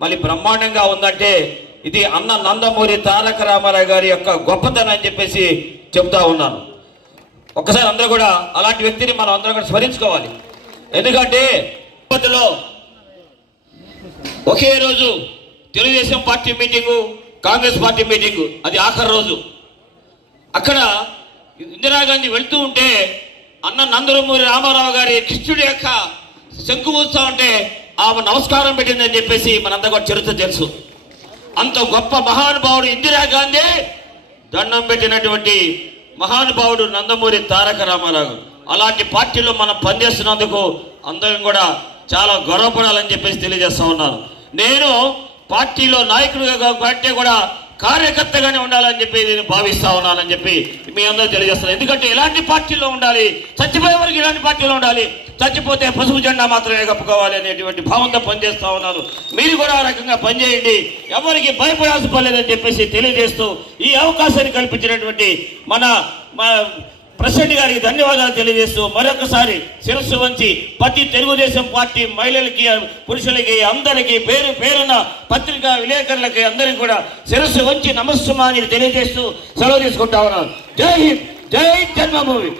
మళ్ళీ బ్రహ్మాండంగా ఉందంటే ఇది అన్న నందమూరి తారక రామారావు గారి యొక్క గొప్పతనం అని చెప్పేసి చెప్తా ఉన్నాను. ఒక్కసారి అందరూ కూడా అలాంటి వ్యక్తిని మనం అందరం కూడా స్మరించుకోవాలి. ఎందుకంటే తిరుపతిలో ఒకే రోజు Telugu Desam party meeting, Congress party meeting, అది ఆఖరి రోజు. అక్కడ ఇందిరాగాంధీ వెళ్తూ ఉంటే అన్న నందమూరి రామారావు గారి కృష్ణుడి యొక్క శంకు ఊస్తా ఉంటే ఆమె నమస్కారం పెట్టిందని చెప్పేసి మనంతా కూడా చరిత్ర తెలుసు. అంత గొప్ప మహానుభావుడు ఇందిరాగాంధీ దండం పెట్టినటువంటి మహానుభావుడు నందమూరి తారక రామారావు. అలాంటి పార్టీలో మనం పనిచేస్తున్నందుకు అందరం కూడా చాలా గర్వపడాలని చెప్పేసి తెలియజేస్తా ఉన్నాను. నేను పార్టీలో నాయకుడిగా కంటే కూడా కార్యకర్తగానే ఉండాలని చెప్పి నేను భావిస్తా ఉన్నానని చెప్పి మీ అందరూ తెలియజేస్తాను. ఎందుకంటే ఎలాంటి పార్టీలో ఉండాలి, చచ్చిపోయే వరకు ఇలాంటి పార్టీలో ఉండాలి, చచ్చిపోతే పసుపు జెండా మాత్రమే కప్పుకోవాలి అనేటువంటి భావంతో పనిచేస్తూ ఉన్నాను. మీరు కూడా ఆ రకంగా పనిచేయండి, ఎవరికి భయపడాల్సి పర్లేదని చెప్పేసి తెలియజేస్తూ ఈ అవకాశాన్ని కల్పించినటువంటి మన ప్రెసిడెంట్ గారికి ధన్యవాదాలు తెలియజేస్తూ మరొకసారి శిరస్సు వంచి ప్రతి తెలుగుదేశం పార్టీ మహిళలకి, పురుషులకి, అందరికీ పేరు పేరున పత్రికా విలేకరులకి అందరికీ కూడా శిరస్సు వంచి నమస్సుమాని తెలియజేస్తూ సెలవు తీసుకుంటా ఉన్నాను. జై హింద్, జై జన్మభూమి.